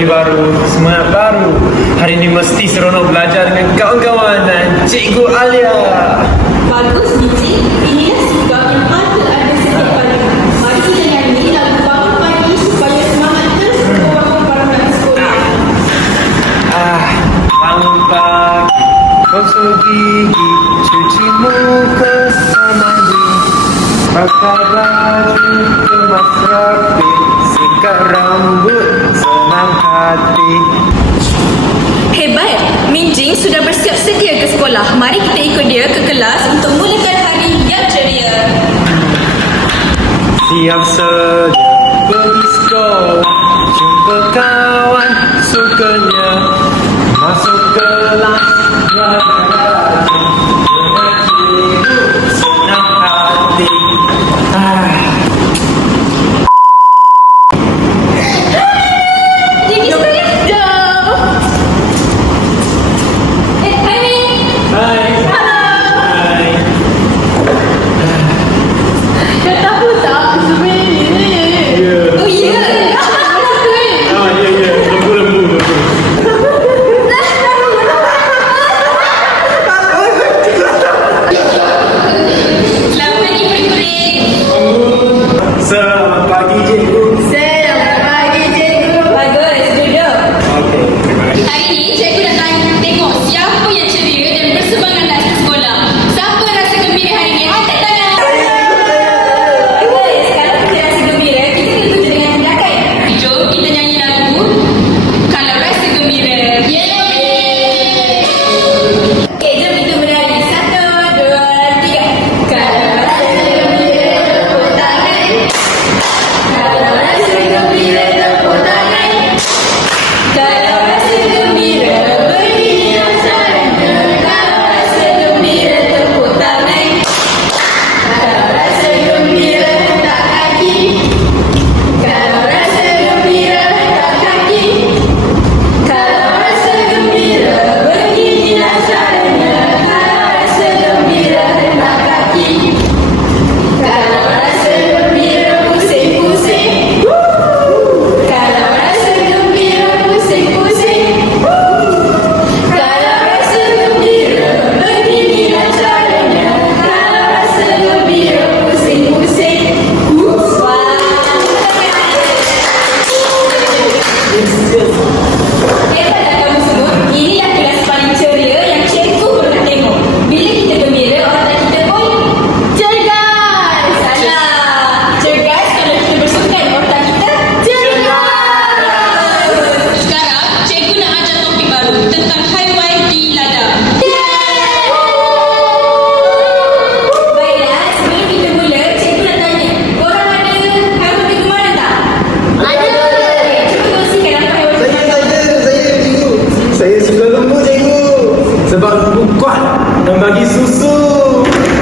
hari baru, semangat baru. Hari ini mesti seronok belajar dengan kawan-kawan dan Cikgu Alia. Bagus, Niji. Inilah sikap yang patut ada setiap pagi. Mari kita nyanyi lagu bangun pagi supaya semangat terus berbangun para anak sekolah. Bangun pagi, gosok gigi, cuci muka mandi, pakai baju kemas rapi, sikat rambut, senang hati. Hebat! Minjing sudah bersiap sedia ke sekolah. Mari kita ikut dia ke kelas untuk mulakan hari yang ceria. Siap sedia pergi sekolah, jumpa kawan sukanya, masuk kelas rajin, dengan cikgu senang hati. Jadi saya dah. Hai Min. Hai. Hai. Dah tahu tak sebenarnya? Oh ya. Ya. Lembu. Selamat pagi murid-murid. Selamat pagi, cikgu. Selamat pagi cikgu. Bagus, duduk. Okey, terima kasih. Hari ini cikgu nak tengok siapa yang ceria dan bersemangat datang ke sekolah. Siapa rasa gembira hari ini? Angkat tangan. Bagus. Kalau kita rasa gembira, kita kena tunjuk dengan tindakan. Jom kita nyanyi lagu Kalau Rasa Gembira. Yeay! Okey, jom kita menari. 1, 2, 3. Kalau rasa gembira, tepuk tangan. Kalau rasa gembira, tepuk tangan. Kalau rasa gembira, berdirilah caranya. Kalau rasa gembira, tepuk tangan. Kalau rasa gembira, hentak kaki. Kalau rasa gembira, hentak kaki. Kalau rasa gembira, berdirilah caranya. Kalau rasa gembira, hentak kaki. Kalau rasa gembira, pusing-pusing. Kalau rasa gembira, pusing-pusing. Kalau rasa gembira, beginilah caranya. Kalau rasa gembira, pusing-pusing. Hebatlah kamu semua. Inilah kelas paling ceria yang cikgu pernah tengok. Bila kita gembira, orang tak kita pun cergas. Salah. Cergas kalau kita bersukan, orang tak kita cergas. Sekarang, cikgu nak ajar topik baru tentang haiwan di ladang. Baiklah, sebelum kita mula, cikgu nak tanya. Korang ada haiwan di mana tak? Ada. Cuba kongsikan apa haiwan di Saya, cikgu. Saya suka lembu, cikgu. Sebab lembu kuat dan bagi susu.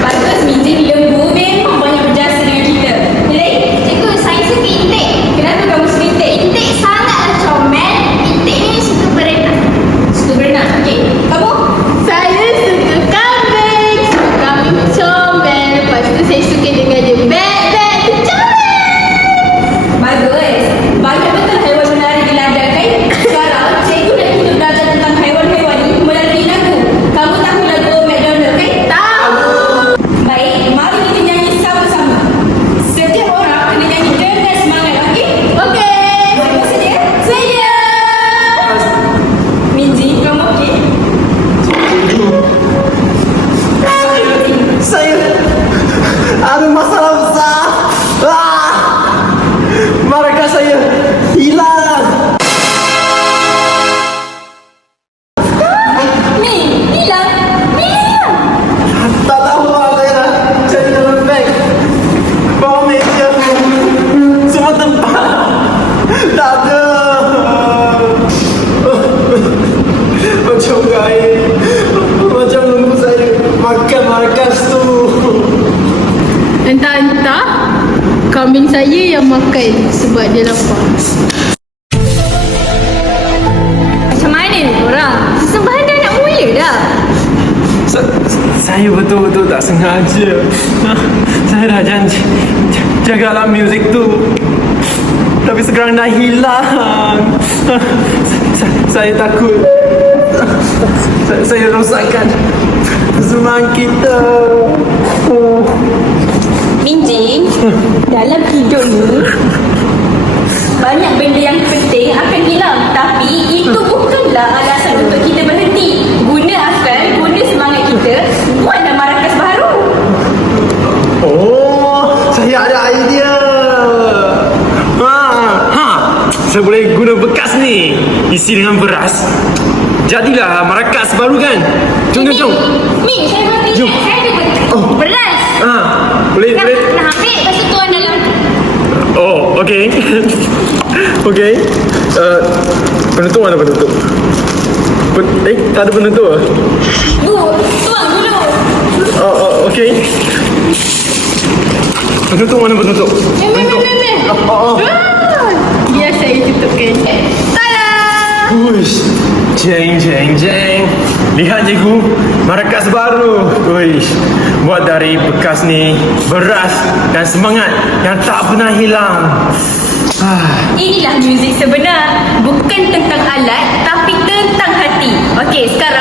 Bagus, Minjin. Lembu memang banyak berjasa dengan kita. Jadi, Cikgu, saya suka intik. kenapa kamu suka intik? Intik sangatlah comel. Intik ni suka berenang. Suka berenang. Okey, kamu? Saya suka kambing. Suka kambing comel. Lepas tu saya suka dengan dia beg-beg comel. Bagus. Banyak betul haiwan menarik di ladang kan? Sekarang, cikgu nak kita belajar tentang haiwan-haiwan ni melalui lagu. Kamu tahu lagu McDonald kan? Tahu. Baik, mari kita nyanyi sama-sama. Setiap orang kena nyanyi dengan semangat, okey? Okey. Kamu sedia? Saya. Minji, kamu okey? Saya ada masalah besar. Markah saya hilang. Min, hilang. Tak tahu lah, saya dah cari dalam beg, bawah meja, semua tempat. Tak ada. Macam gaib, macam lembu saya makan markas tu. Entah-entah kambing saya yang makan sebab dia lapar. Macam mana ni korang? Sembahan dah nak mula dah. Saya betul-betul tak sengaja. Saya dah janji jagalah muzik tu. Tapi sekarang dah hilang. Saya takut saya rosakkan semangat kita. Minjing, dalam hidup ni banyak benda yang penting akan hilang. Tapi itu bukanlah alasan untuk kita berhenti. Guna akal, guna semangat kita, buatlah markas baru. Oh, saya ada idea. Saya boleh guna bekas ni, isi dengan beras. Jadilah markas baru kan? Jom. Mi, saya buat Jom. saya ada beras. Boleh. Nak ambil, lepas tu tuan dalam. Oh, okey. Okey. Penutup mana penutup? Tak ada penutup ah? Tuang dulu. Okey. Penutup mana penutup? Biar saya tutupkan. Tada! Uish. Jeng. Lihat cikgu, markas baru. Uish. Buat dari bekas ni, beras dan semangat yang tak pernah hilang. Inilah muzik sebenar. Bukan tentang alat, tapi tentang hati. Okey, sekarang